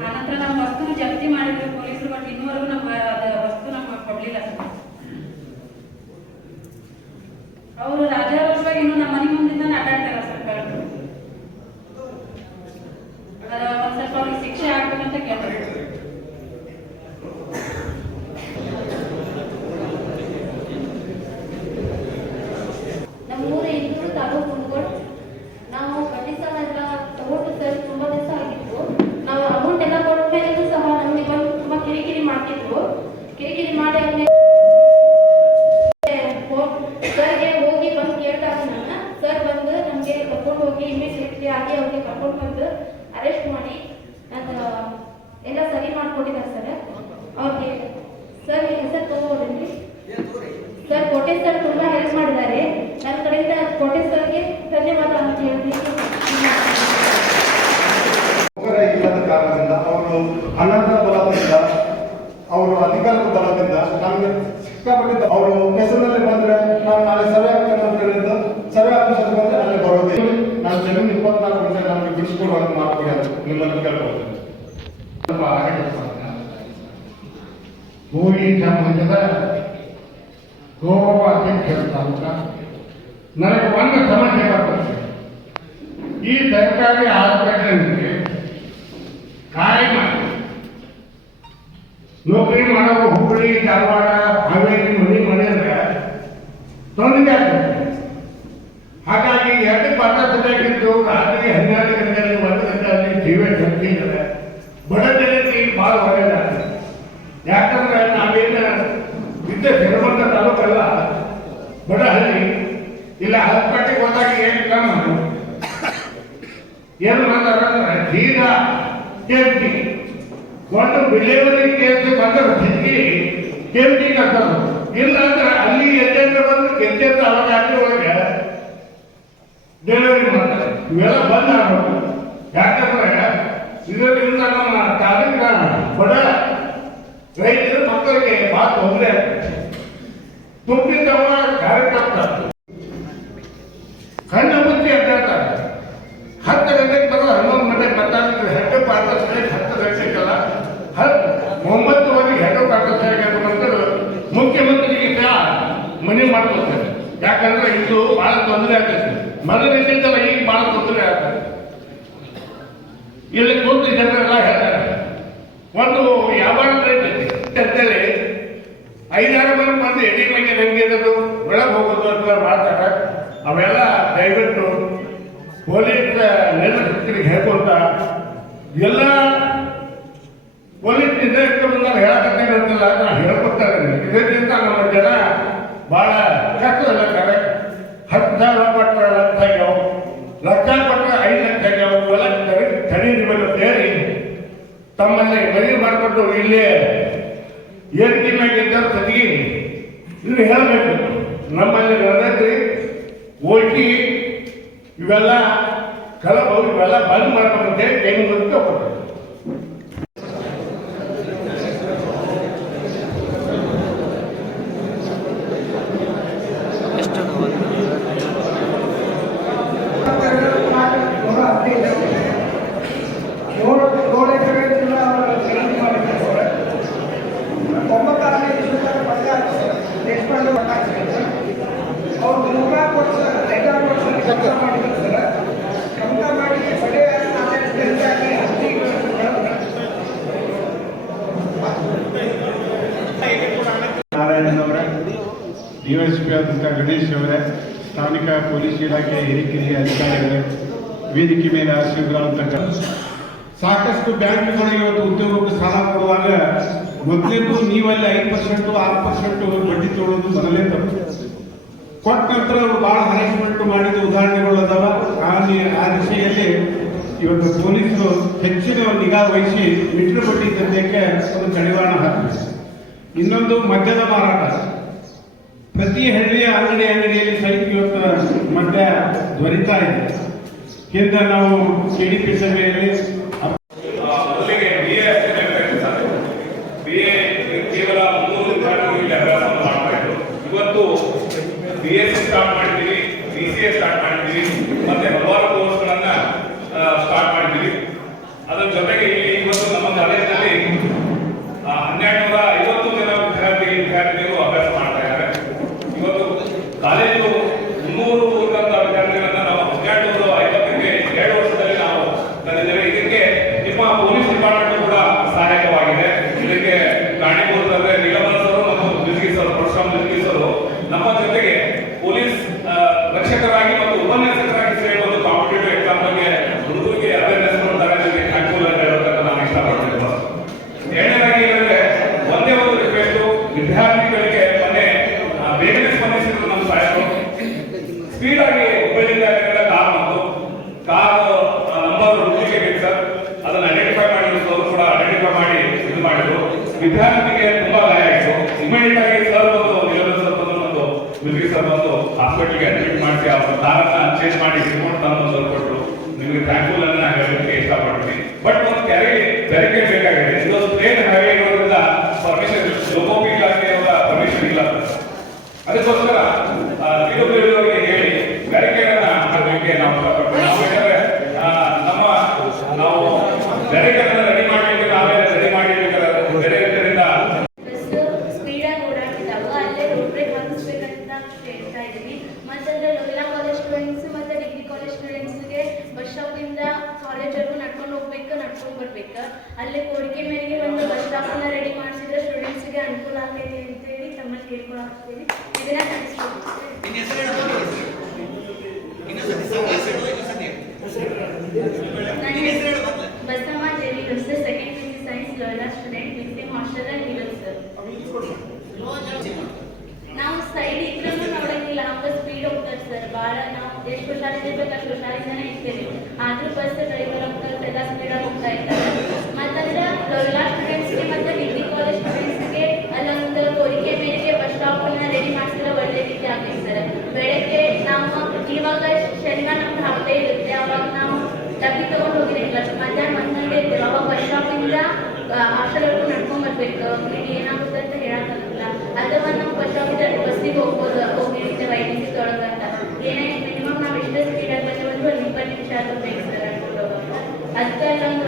ಆನಂತರ ನಮ್ಮ ವಸ್ತು ಜಪ್ತಿ ಮಾಡಿದ್ರು ಪೊಲೀಸರು ಬಟ್ ಇನ್ನೂವರೆಗೂ ನಮ್ಮ ವಸ್ತು ನಮ್ಗೆ ಕೊಡ್ಲಿಲ್ಲ. ಸರ್ ಅವರು ರಾಜಾರೋಷವಾಗಿ ಇನ್ನು ನಮ್ಮ ಮನೆ ಮುಂದಿಂದ ಅಡ್ಡಾಡ್ತಾರ ಸರ್ ಕಳ್ಳರು ಅದ ಒಂದ್ ಸ್ವಲ್ಪ ಅವ್ರಿಗೆ ಶಿಕ್ಷೆ ಆಗ್ಬೇಕಂತ ಕೇಳ್ತಾರೆ ನಮ್ಮೂರು ಇಂದೂರು ತಾಲೂಕು ಕುಂದಗೋಡ್ ನಾವು ಪ್ರತಿ ಸಲ ಎಲ್ಲ ತಗೊಂಡು ಸರ್ ತುಂಬಾ ದಿವಸ ಆಗಿತ್ತು ನಾವು ಅಮೌಂಟ್ ಎಲ್ಲ ಕೊಟ್ಮೇಲೆನೂ ಸಹ ನಮಗೆ ಬಂದು ತುಂಬಾ ಕಿರಿಕಿರಿ ಮಾಡ್ತಿದ್ರು ಕಿರಿಕಿರಿ ಮಾಡಿ ಆದ್ಮೇಲೆ ಸರ್ಗೆ ಹೋಗಿ ಬಂದು ಕೇಳ್ದಾಗ ನನ್ನ ಸರ್ ಬಂದು ನಮಗೆ ಕರ್ಕೊಂಡು ಹೋಗಿ ಇಮಿಡಿಯೇಟ್ಲಿ ಆಗಿ ಅವ್ರಿಗೆ ಕರ್ಕೊಂಡು ಬಂದು ಅರೆಸ್ಟ್ ಮಾಡಿ ನನ್ನ ಎಲ್ಲ ಸರಿ ಮಾಡ್ಕೊಟ್ಟಿದ್ದಾರೆ ಸರ್ ಸರ್ ಹೆಸರು ತಗೋಬೋದೇನ್ರಿ ಸರ್ ಕೋಟೆ ಸರ್ ತುಂಬಾ ಹೆಲ್ಪ್ ಮಾಡಿದ್ದಾರೆ. ನನ್ನ ಕಡೆಯಿಂದ ಕೋಟೆ ಸರ್ಗೆ ಧನ್ಯವಾದ ಅಂತ ಹೇಳ್ತೀನಿ. ಇಲ್ಲದ ಕಾರಣದಿಂದ ಅವರು ಹಣದ ಬಲದಿಂದ ಅವರು ಅಧಿಕಾರದ ಬಲದಿಂದ ನಮಗೆ ಸಿಕ್ಕಾಪಟ್ಟಿದ್ದ ಅವರು ಹೆಸರಿನಲ್ಲಿ ಬಂದ್ರೆ ನಾನು ನಾಳೆ ಸರ್ವೆ ಆಗ್ತೇನೆ ಅಂತ ಹೇಳಿದ್ದು ಸರ್ವೆ ಆಫೀಸರ್ ಬಂದ್ರೆ ಅಲ್ಲಿ ಬರೋದು ನಾನು ಜಮೀನು ಇಪ್ಪತ್ನಾಲ್ಕು ಗಂಟೆ ನಮಗೆ ಬಿಡಿಸ್ಕೊಡುವಂತ ಮಾಡ್ತೀನಿ ಅಂತ ನಿಮ್ಮನ್ನು ಕೇಳ್ಬೋದು ಸ್ವಲ್ಪ ಭೂಮಿ ಸಂಬಂಧದ ಗೋವಾ ತಾಲೂಕ ನನಗೆ ಒಂದು ಸಮಸ್ಯೆ ಈ ಸರ್ಕಾರಿ ಆಸ್ಪತ್ರೆಗೆ ಕಾಯಂ ನೌಕರಿ ಮಾಡೋ ಹುಬ್ಬಳ್ಳಿ ಧಾರವಾಡ ಹಾವೇರಿ ಮನೆ ಮನೆಯಂದ್ರೆ ತೊಂದರೆ ಆಗ್ತದೆ ಹಾಗಾಗಿ ಎರಡು ಪದ್ಧತಿಯಾಗಿದ್ದು ರಾತ್ರಿ ಹನ್ನೆರಡು ಗಂಟೆಯಲ್ಲಿ ಒಂದು ಜೀವ ಶಕ್ತಿ ಇದೆ ಬಡ ಜನತೆ ಭಾಳ ಯಾಕಂದ್ರೆ ನಾವೇನು ಇದ್ದ ಶ್ರೀಮಂತ ತಾಲೂಕಲ್ಲ ಬಡ ಹಳ್ಳಿ ಇಲ್ಲ ಹಾಸ್ಪಿಟ್ಲಿಗೆ ಹೋದಾಗ ಏನು ಕ್ರಮ ಏನು ಮಾಡ್ತಾರಂದ್ರೆ ಧೀರ ಕೇಳ್ತಿ ಒಂದು ಡೆಲಿವರಿ ಕೇಸ್ ಬಂದ್ರೆ ಧಿಕ್ಕಿ ಕೇಳ್ತಿ ಕಟ್ಟೋದು. ಇಲ್ಲ ಅಂದ್ರೆ ಅಲ್ಲಿ ಎಜೆಂಟ್ ಬಂದು ಗೆದ್ದ ಅವಾಗ ಅಲ್ಲಿ ಒಳಗೆ ಡೆಲಿವರಿ ಮಾಡ್ತಾರೆ ಇವೆಲ್ಲ ಬಂದ್ ಆಗ್ಬೇಕು. ಯಾಕಂದ್ರೆ ಇದರಿಂದ ನಮ್ಮ ತಾಲೂಕಿನ ಬಡ ರೈತರ ಮಕ್ಕಳಿಗೆ ಬಹಳ ತೊಂದರೆ ತುಂಬಿದವ ಕಾರ್ಯಕರ್ತ ಮನೆ ಮಾಡ್ಕೊತಾರೆ ಯಾಕಂದ್ರೆ ಇದು ಬಹಳ ತೊಂದರೆ ಆಗ್ತದೆ. ಮೊದಲಿದ್ದಲ್ಲ ಈಗ ಬಹಳ ತೊಂದರೆ ಆಗ್ತದೆ. ಇಲ್ಲಿ ಕೂತು ಜನರೆಲ್ಲ ಹೇಳ್ತಾರೆ, ಒಂದು ವ್ಯಾಪಾರ ಅಂತೇಳಿ ಐದಾರು ಮಂದಿ ಬಂದು ಎಡಿ ನಮ್ಗೆ ಇರೋದು ಒಳಗೆ ಹೋಗೋದು ಅಂತ ಮಾಡ್ತಾರೆ. ಅವೆಲ್ಲ ದಯವಿಟ್ಟು ಪೊಲೀಸ್ ನಿರ್ದೇಶಕರಿಗೆ ಹೇಳ್ಕೊಂತ ಎಲ್ಲ ಪೊಲೀಸ್ ನಿರ್ದೇಶಕರು ಹೇಳಕತ್ತೀನಿ ಅಂತಿಲ್ಲ ನಾನು ಹೇಳ್ಕೊಡ್ತಾರೆ ಇದರಿಂದ ನಮ್ಮ ಜನ ಬಹಳ ಕಷ್ಟದಲ್ಲಿದ್ದಾರೆ ಹತ್ತು ಸಾವಿರ ಪಟ್ಟ ಲಕ್ಷ ಆಗ್ಯಾವ ಲಕ್ಷ ಪಟ್ಟ ಐದು ಲಕ್ಷ ಆಗ್ಯಾವ ಇವೆಲ್ಲ ಖರೀದಿ ಮೇಲೆ ಸೇರಿ ತಮ್ಮಲ್ಲಿ ಮದುವೆ ಮಾಡಿಕೊಂಡು ಇಲ್ಲೇ ಏರಿಕೆ ಮ್ಯಾಗಿದ್ದ ಸತಿಗೆ ಇಲ್ಲಿ ಹೇಳಬೇಕು. ನಮ್ಮಲ್ಲಿ ನಡೆದ್ರಿ ಓಟಿ, ಇವೆಲ್ಲ ಕಲಬು, ಇವೆಲ್ಲ ಬಂದ್ ಮಾಡ್ಬೇಕಂತ ಹೇಳಿ ಬಂದು ಮುಗಿದು ತಗೊಳ್ತಾರೆ ಒಂಬತ್ತಾರನೇ ಇಸ್ವಿದಾಗ ಪದ್ಯ ದೇಶಪಾಂಡೆ ಒಟ್ಟಾಗ್ತಾರೆ ಅವ್ರು ನೂರಾರು ವರ್ಷ ಐದಾರು ವರ್ಷ ಕೆಲಸ ಮಾಡಿದ್ರು ಸರ್ ಕೆಲಸ ಮಾಡಿ ಬಡೇ ಆಗಿ ಹತ್ತಿ ನಾರಾಯಣನವರ ಡಿವೈಎಸ್ಪಿ ಆದಂಥ ಗಣೇಶ್ ಅವರೇ, ಸ್ಥಾನಿಕ ಪೊಲೀಸ್ ಇಲಾಖೆ ಹಿರಿಕಿರಿಯ ಅಧಿಕಾರಿಗಳೇ, ವೇದಿಕೆ ಮೇಲೆ ಆಶೀರ್ವಾದ ಸಾಕಷ್ಟು ಬ್ಯಾಂಕ್ಗಳು ಇವತ್ತು ಉದ್ಯೋಗಕ್ಕೆ ಸಾಲ ಕೊಡುವಾಗ ಮೊದಲೇದು ನೀವಲ್ಲಿ ಐದು ಪರ್ಸೆಂಟು, ಆರು ಪರ್ಸೆಂಟು ಬಡ್ಡಿ ತೊಗೊಳ್ಳೋದು ಮೊದಲೇ ತಪ್ಪು. ಕೊಟ್ಟ ನಂತರ ಅವರು ಬಹಳ ಹರಾಸ್ಮೆಂಟ್ ಮಾಡಿದ ಉದಾಹರಣೆಗಳು ಅದಾವ. ಆ ದಿಶೆಯಲ್ಲಿ ಇವತ್ತು ಪೊಲೀಸರು ಹೆಚ್ಚಿನ ನಿಗಾ ವಹಿಸಿ ಮಿಟ್ರ ಬಡ್ಡಿ ದಂಧೆಗೆ ಒಂದು ಕಡಿವಾಣ ಹಾಕಿದೆ ಇನ್ನೊಂದು ಮದ್ಯದ ಮಾರಾಟ. ಪ್ರತಿ ಹಳ್ಳಿಯ ಅಂಗಡಿ ಅಂಗಡಿಯಲ್ಲಿ ಸಹಿತ ಇವತ್ತು ಮದ್ಯ ದೊರೀತಾ ಇದೆ. ಕೇಂದ್ರ ನಾವು ಕೆಡಿಪಿ ಸಭೆಯಲ್ಲಿ ಕೇವಲ ಮೂರು ಇವತ್ತು ಬಿ ಎಸ್ ಸಿ ಸ್ಟಾರ್ಟ್ ಮಾಡಿದ್ದೀವಿ ಬಿ ಸಿ ಎ ಸ್ಟಾರ್ಟ್ ಮಾಡಿದ್ದೀವಿ ವಿದ್ಯಾರ್ಥಿನಿಗೆ ತುಂಬಾ ಗಾಯ ಆಯಿತು. ಇಮಿಡಿಯೇಟ್ ಆಗಿ ಸರ್ ಬಂದು ಎಲ್ಲರೂ ಸರ್ ಬಂದು ಒಂದು ಮಿಲ್ಗಿ ಸರ್ ಬಂದು ಹಾಸ್ಪಿಟಲ್ಗೆ ಅಡ್ಮಿಟ್ ಮಾಡಿಸಿ ಅವರ ಕಾರನ್ನ ಚೇಂಜ್ ಮಾಡಿ ನಾವು ಸೈಡ್ ಇದ್ರೂ ನೋಡಂಗಿಲ್ಲ ಹಂಗ ಸ್ಪೀಡ್ ಹೋಗ್ತಾರೆ ಸರ್ ಭಾಳ ನಾವು ಎಷ್ಟು ಹುಷಾರಿರ್ಬೇಕಷ್ಟು ಹುಷಾರಿಂದಾನೆ ಇರ್ತೀವಿ. ಆದ್ರೂ ಬಸ್ ಡ್ರೈವರ್ ಹೋಗ್ತಾರೆ ಎಲ್ಲ ಹೋಗ್ತಾ ಇರ್ತಾರೆ. ಮತ್ತಂದ್ರೆ ಎಲ್ಲ ಸ್ಟೂಡೆಂಟ್ಸ್ ಆಟೋದಲ್ಲೂ ನಡ್ಕೊಂಡ್ ಬರ್ಬೇಕು ಇಲ್ಲಿ ಏನಾಗುತ್ತೆ ಅಂತ ಹೇಳಕ್ಕಾಗಲ್ಲ. ಅಥವಾ ನಾವು ಬಸ್ ಸ್ಟಾಪಿಂದ ಬಸ್ಸಿಗೆ ಹೋಗ್ಬೋದು ಹೋಗಿರುತ್ತೆ ವೈದ್ಯಕೀಯ ತೊಳಗಂತ ಏನೇ ಮಿನಿಮಮ್ ನಾವು ಎಷ್ಟೇ ಸ್ಪೀಡ್ ಬರ್ತೀವಿ ಅಂದ್ರೆ ಒಂದು ಇಪ್ಪತ್ತು ನಿಮಿಷ ಆದ್ರೂ ಬೇಕು ಸರ್ ಅನ್ಕೊಂಡು ಹೋಗೋದು. ಅದಕ್ಕೆ ನಮ್ಗೆ